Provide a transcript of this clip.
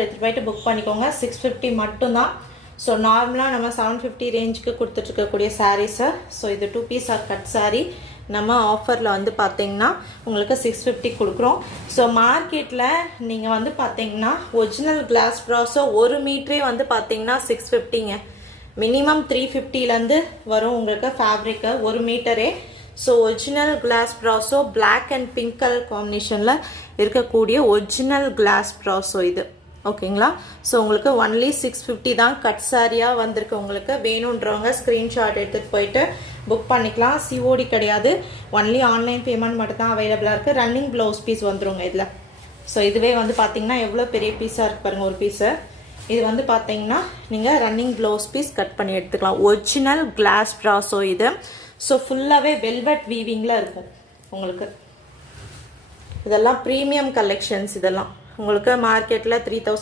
எடுத்துகிட்டு போயிட்டு புக் பண்ணிக்கோங்க. 650 மட்டும்தான். ஸோ நார்மலாக நம்ம 750 ரேஞ்சுக்கு கொடுத்துட்ருக்கக்கூடிய சாரீஸை, ஸோ இது 2 பீஸ் ஆர் கட் சாரீ நம்ம ஆஃபரில் வந்து பார்த்தீங்கன்னா உங்களுக்கு 650 கொடுக்குறோம். ஸோ மார்க்கெட்டில் நீங்கள் வந்து பார்த்தீங்கன்னா ஒரிஜினல் கிளாஸ் ப்ராஸோ 1 மீட்டரே வந்து பார்த்தீங்கன்னா 650ங்க. மினிமம் 350லேருந்து வரும் உங்களுக்கு ஃபேப்ரிக்கு 1 மீட்டரே. ஸோ ஒரிஜினல் கிளாஸ் ப்ராஸோ பிளாக் அண்ட் பிங்க் கலர் காம்பினேஷனில் இருக்கக்கூடிய ஒரிஜினல் கிளாஸ் ப்ராஸோ இது ஓகேங்களா. ஸோ உங்களுக்கு ஒன்லி 650 தான் கட் சாரியாக வந்திருக்கு. உங்களுக்கு வேணுன்றவங்க ஸ்க்ரீன்ஷாட் எடுத்துகிட்டு போயிட்டு புக் பண்ணிக்கலாம். சிஓடி கிடையாது, ஒன்லி ஆன்லைன் பேமெண்ட் மட்டும் தான் அவைலபிளாக இருக்குது. ரன்னிங் ப்ளவுஸ் பீஸ் வந்துருங்க இதில். ஸோ இதுவே வந்து பார்த்தீங்கன்னா எவ்வளோ பெரிய பீஸாக இருக்குது பாருங்கள் ஒரு பீஸு. இது வந்து பார்த்தீங்கன்னா நீங்கள் ரன்னிங் ப்ளவுஸ் பீஸ் கட் பண்ணி எடுத்துக்கலாம். ஒரிஜினல் கிளாஸ் ப்ராஸோ இது. ஸோ ஃபுல்லாகவே வெல்வெட் வீவிங்கில் இருக்கும் உங்களுக்கு. இதெல்லாம் ப்ரீமியம் கலெக்ஷன்ஸ். இதெல்லாம் உங்களுக்கு மார்க்கெட்டில் 3000